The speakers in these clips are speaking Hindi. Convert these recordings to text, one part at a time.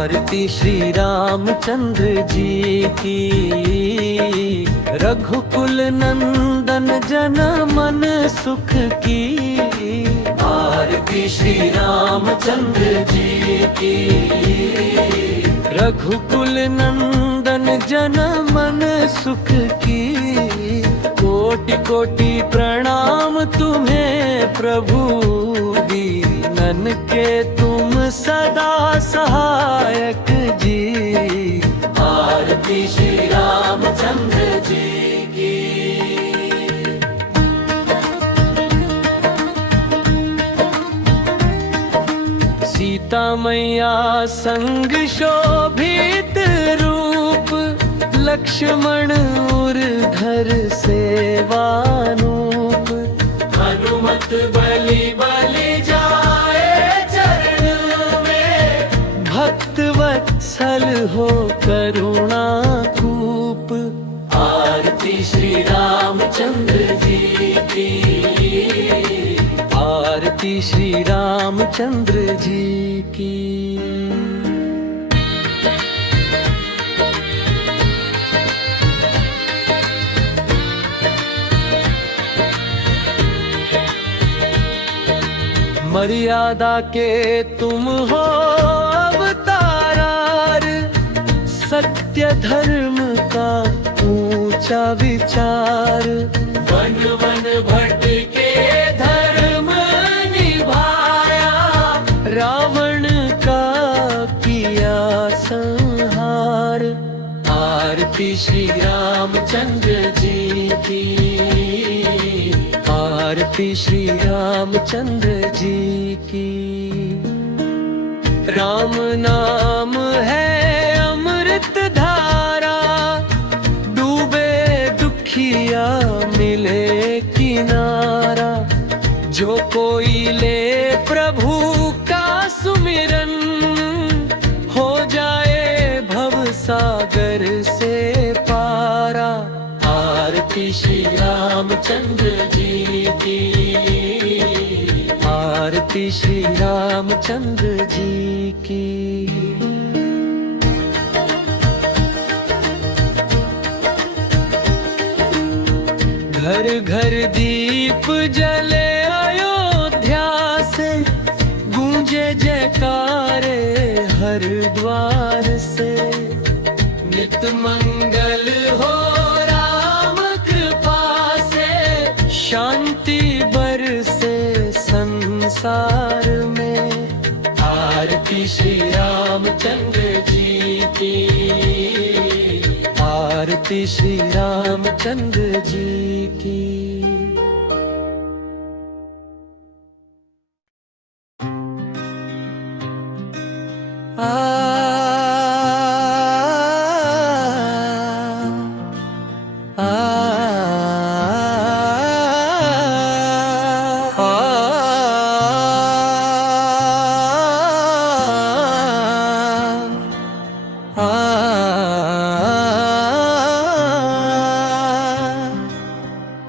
आरती श्री रामचंद्र जी की, रघुकुल नंदन जन मन सुख की। आरती श्री रामचंद्र जी की, रघुकुल नंदन जन मन सुख की। कोटि कोटि प्रणाम तुम्हें प्रभु, दीनन के तुम सदा सहायक जी। आरती श्री रामचंद्र जी की। सीता मैया संग शोभित रूप, लक्ष्मण उर्धर सेवानूप। हनुमत बलि बलि जाए चरण में, भक्त वत्सल हो करुणा कूप। आरती श्री रामचंद्र जी की, आरती श्री रामचंद्र जी की। मर्यादा के तुम हो अवतार, सत्य धर्म का ऊंचा विचार। वन वन भटके धर्म निभाया, रावण का किया संहार। आरती श्री रामचंद्र जी की, आरती श्री रामचंद्र जी की। राम नाम है अमृत धारा, डूबे दुखिया मिले किनारा। जो कोई ले प्रभु का सुमिरन, हो जाए भव सागर से पारा। आरती श्री रामचंद्र जी की, आरती श्री रामचंद्र जी की। घर घर दीप जले अयोध्या से, गूंजे जयकारे हर द्वार से। नित मंगल हो राम कृपा से, शांति बरसे संसार में। आरती श्री रामचंद्र जी की, आरती श्री रामचंद्र जी की।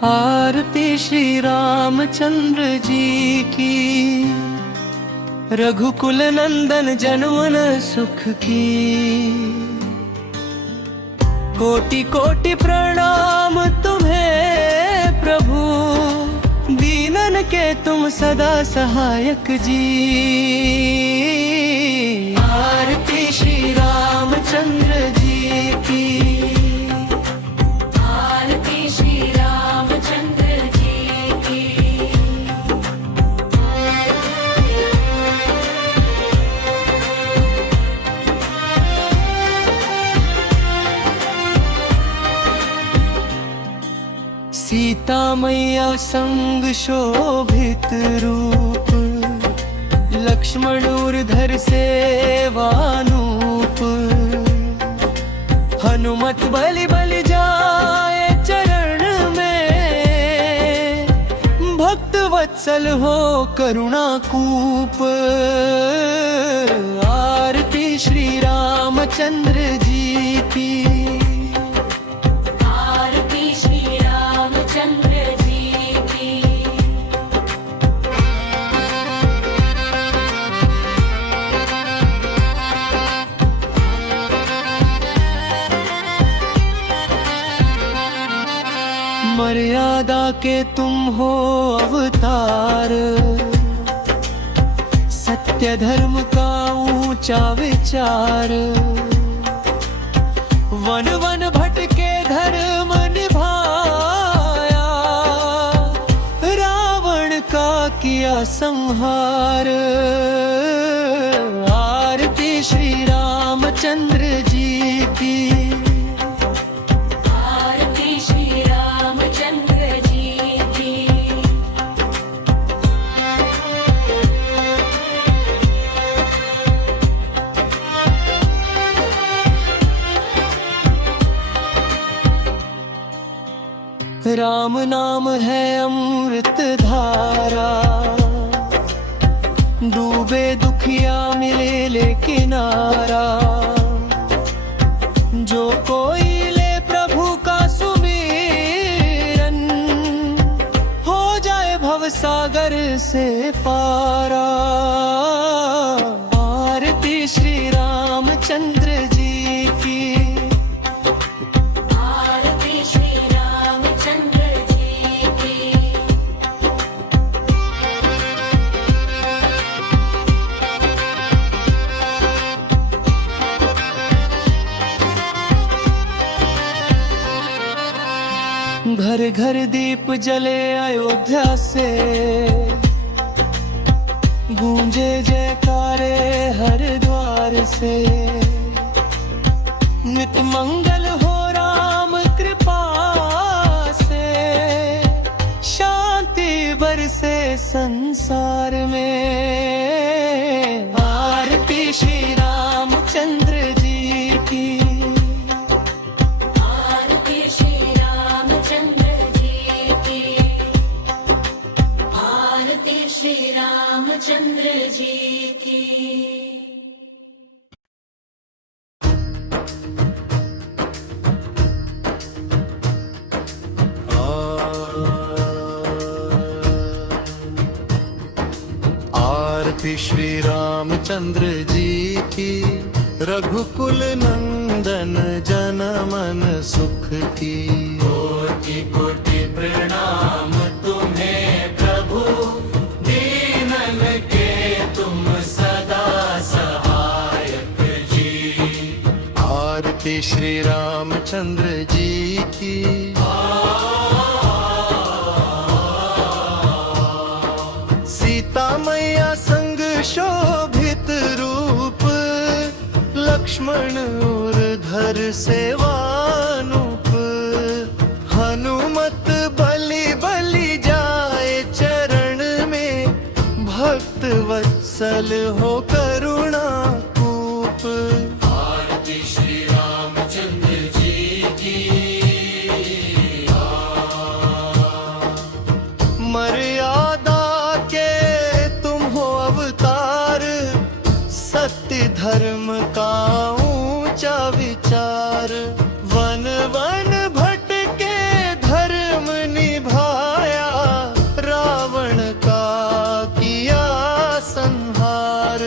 आरती श्री रामचंद्र जी की, रघुकुल नंदन जनमन सुख की। कोटि कोटि प्रणाम तुम्हें प्रभु, दीनन के तुम सदा सहायक जी। आरती श्री रामचंद्र जी की, आरती श्री रामचंद्र जी की। सीता मैया संग शोभित रूप, लक्ष्मण उर्धर सेवानूप। हनुमत बलि बलि जाए चरण में, भक्त वत्सल हो करुणा कूप। आरती श्री रामचंद्र जी की, मर्यादा के तुम हो अवतार, सत्य धर्म का ऊंचा विचार। वन वन भटके धर्म निभाया, रावण का किया संहार। आरती श्री रामचंद्र जी की, आरती श्री रामचंद्र जी की। राम नाम है अमृत धारा, डूबे दुखिया मिले ले किनारा। जो कोई ले प्रभु का सुमिरन, हो जाए भव सागर से पारा। आरती श्री रामचंद्र जी की, आरती श्री रामचंद्र जी की। घर घर दीप जले अयोध्या से, गूंजे जयकारे हर द्वार से। नित मंगल हो राम कृपा से, शांति बरसे संसार में। आरती श्री रामचंद्र जी की, आरती श्री रामचंद्र जी की। आरती श्री रामचंद्र जी की। आरती श्री रामचंद्र जी की, रघुकुल नंदन जन मन सुख की। कोटि कोटि प्रणाम तुम्हें प्रभु, दीनन के तुम सदा सहायक जी। आरती श्री रामचंद्र जी की, सीता मैया संग शोभित रूप, लक्ष्मण उर्धर सेवानुप। हनुमत बलि बलि जाए चरण में, भक्त वत्सल हो करुणा कूप। आरती श्री रामचंद्र जी की, मर्यादा के तुम हो अवतार, सत्य धर्म का ऊंचा विचार। वन वन भटके धर्म निभाया, रावण का किया संहार।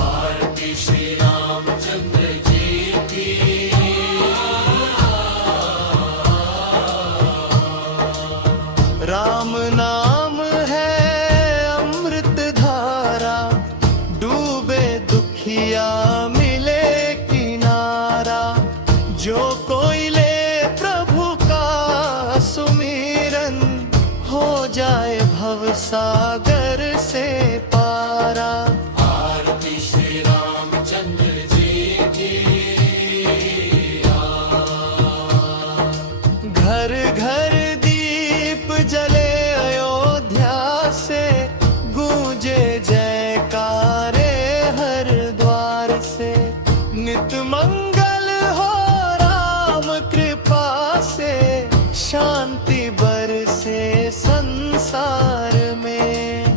आरती श्री रामचंद्र जी की, राम नाम है अमृत धारा, डूबे दुखिया मिले किनारा। जो कोई ले प्रभु का सुमिरन, हो जाए भव सागर से पारा। आरती श्री रामचंद्र जी की, घर घर दीप जले अयोध्या से, गूंजे जयकारे हर द्वार से। नित मंगल हो राम कृपा से, शांति बरसे संसार में।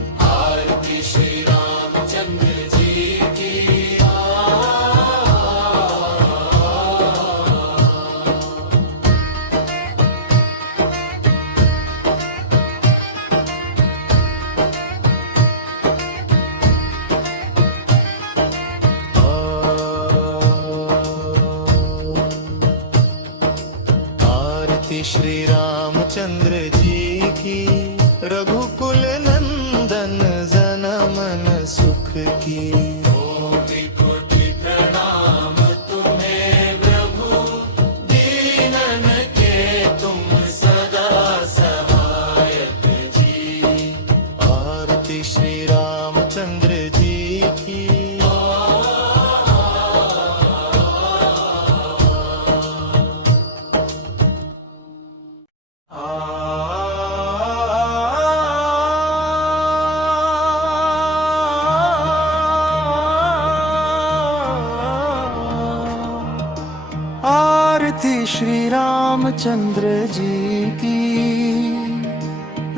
श्री रामचंद्र जी की,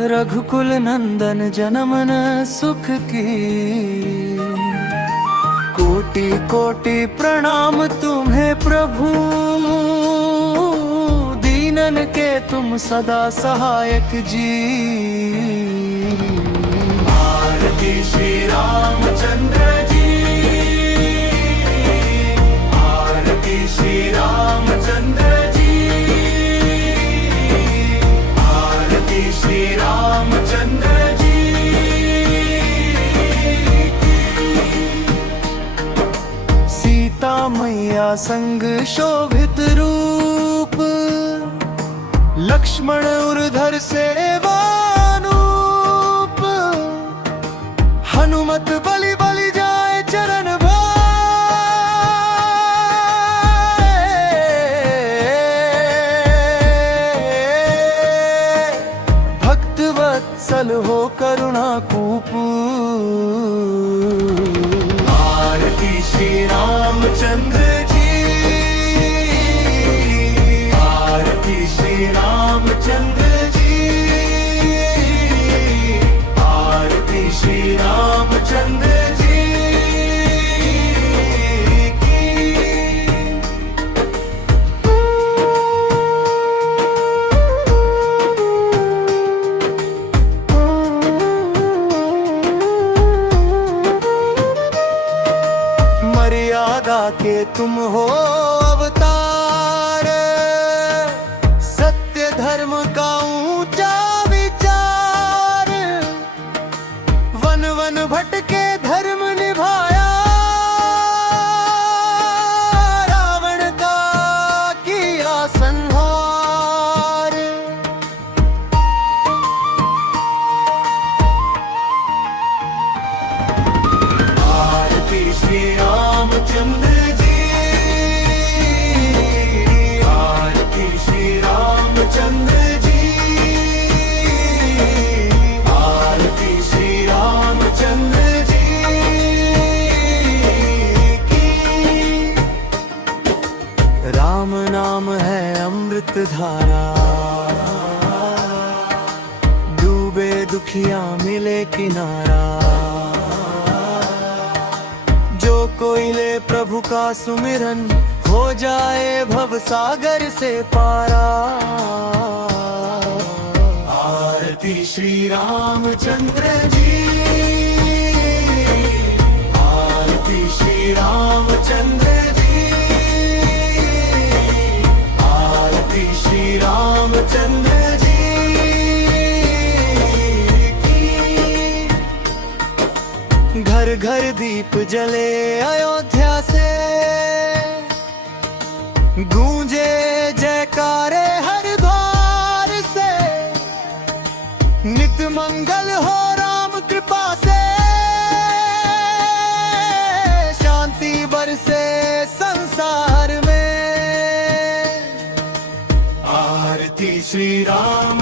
रघुकुल नंदन जनमन सुख की। कोटि कोटि प्रणाम तुम्हें प्रभु, दीनन के तुम सदा सहायक जी। आरती श्री रामचंद्र जी, आरती श्री रामचंद्र जी, आरती श्री रामचंद्र जी की। सीता मैया संग शोभित रूप, लक्ष्मण उर्धर सेवानूप। हनुमत बलि बलि जाए चरण भाए, भक्त वत्सल हो करुणा कूप। आरती श्री रामचंद्र जी, आरती श्री रामचंद्र जी, आरती श्री रामचंद्र जी की। मर्यादा के तुम हो अवतार, सत्य धर्म का ऊंचा विचार। वन वन भटके धर्म निभाया, रावण का किया संहार। आरती श्री रामचंद्र जी, आरती श्री रामचंद्र जी, आरती श्री रामचंद्र जी की। राम नाम है अमृत धारा, डूबे दुखिया मिले किनारा। जो कोई ले प्रभु का सुमिरन, हो जाए भव सागर से पारा। आरती श्री रामचंद्र जी, आरती श्री रामचंद्र जी, आरती श्री रामचंद्र जी की। घर घर दीप जले अयोध्या से, गूंजे जयकारे हर द्वार से। नित मंगल हो राम कृपा से, शांति बरसे संसार में। आरती श्री राम